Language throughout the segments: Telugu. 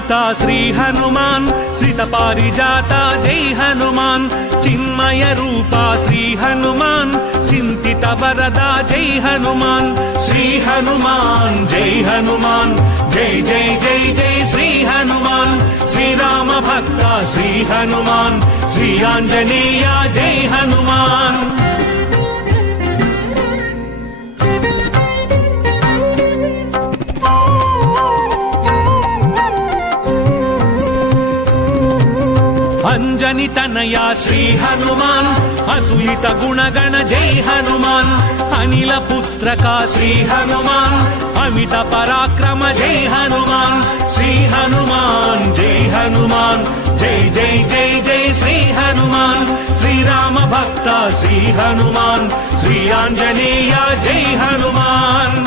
శ్రీరామదూత శ్రీ హనుమాన్ శ్రిత పారిజాత జై హనుమాన్ చిన్మయ రూప శ్రీ హనుమాన్ చింతిత వరద జై హనుమాన్ శ్రీ హనుమాన్ జై హనుమాన్ జై జై జై జై శ్రీ హనుమాన్ శ్రీరామ భక్త శ్రీ హనుమాన్ శ్రీ ఆంజనేయ జై హనుమాన్ అంజని తనయా శ్రీ హనుమాన్ అతులిత గుణగణ జై హనుమాన్ అనిల పుత్రక శ్రీ హనుమాన్ అమిత పరాక్రమ జై హనుమాన్ శ్రీ హనుమాన్ జై హనుమాన్ జై జై జై జై శ్రీ హనుమాన్ శ్రీరామ భక్త శ్రీ హనుమాన్ శ్రీ ఆంజనేయ జై హనుమాన్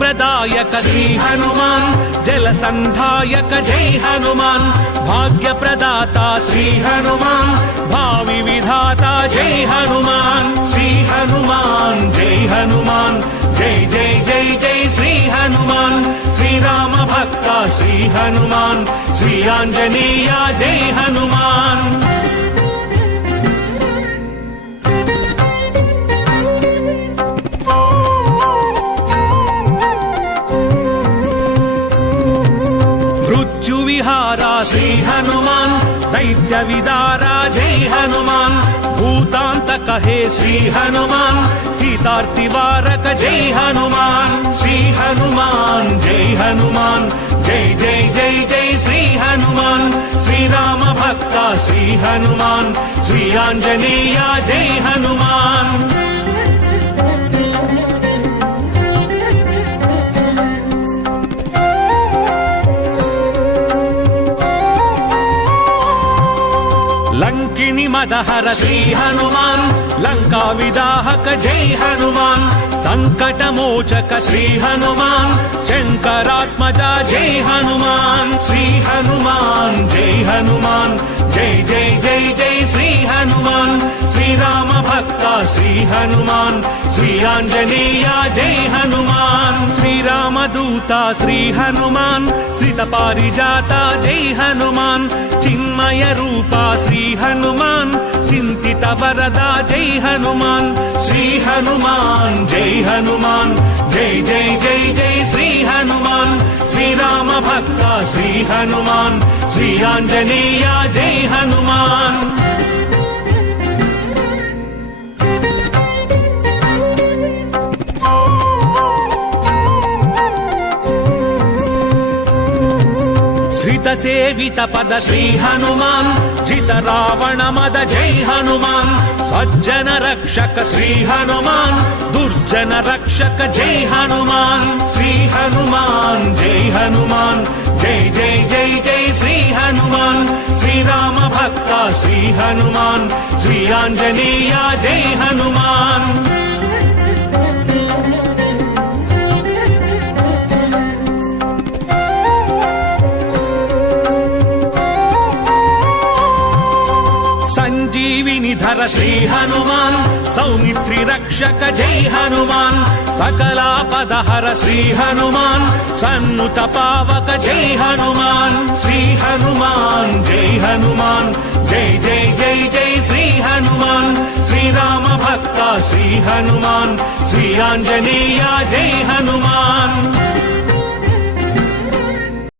ప్రదాయక శ్రీ హనుమాన్ జల సంధాయక జై హనుమాన్ భాగ్య ప్రదాత శ్రీ హనుమాన్ భావి విధాత జై హనుమాన్ శ్రీ హనుమాన్ జై హనుమాన్ జై జై జై జై శ్రీ హనుమాన్ శ్రీరామ భక్త శ్రీ హనుమాన్ శ్రీ ఆంజనేయ జై హనుమాన్ విహారా శ్రీ హనుమాన్ దైత్య విదారా జై హనుమాన్ భూతాంతక హే శ్రీ హనుమాన్ సీతార్తి వారక జై హనుమాన్ శ్రీ హనుమాన్ జై హనుమాన్ జై జై జై జై శ్రీ హనుమాన్ శ్రీరామ భక్త శ్రీ హనుమాన్ శ్రీ ఆంజనేయ జై హనుమాన్ లంకిని మదహర శ్రీ హనుమాన్ లంకా విదాహక జై హనుమాన్ సంకటమోచక శ్రీ హనుమాన్ శంకరాత్మజ జై హనుమాన్ శ్రీ హనుమాన్ జై హనుమాన్ జై జై జై జై శ్రీ హనుమాన్ శ్రీరామ భక్త శ్రీ హనుమాన్ శ్రీ ఆంజనేయ జై హనుమాన్ శ్రీరామదూత శ్రీ హనుమాన్ శ్రిత పారిజాత జై హనుమాన్ చిన్మయ రూప శ్రీ హనుమాన్ చింతిత వరద జై హనుమాన్ శ్రీ హనుమాన్ జై హనుమాన్ జై జై జై జై శ్రీ హనుమాన్ శ్రీరామ భక్త శ్రీ హనుమాన్ శ్రీ ఆంజనేయ జై హనుమాన్ శ్రిత సేవిత పద శ్రీ హనుమాన్ జిత రావణ మద జై హనుమాన్ సజ్జన రక్షక శ్రీ హనుమాన్ దుర్జన రక్షక జై హనుమాన్ శ్రీ హనుమాన్ జై హనుమాన్ జై జై జై జై శ్రీ హనుమాన్ శ్రీరామ భక్త శ్రీ హనుమాన్ శ్రీ ఆంజనేయ జై హనుమాన్ సంజీవిని ధర శ్రీ హనుమాన్ సౌమిత్రి రక్షక జై హనుమాన్ సకలాపదహర శ్రీ హనుమాన్ సన్నుత పావక జై హనుమాన్ శ్రీ హనుమాన్ జై హనుమాన్ జై జై జై జై శ్రీ హనుమాన్ శ్రీరామ భక్త శ్రీ హనుమాన్ శ్రీ ఆంజనేయ జై హనుమాన్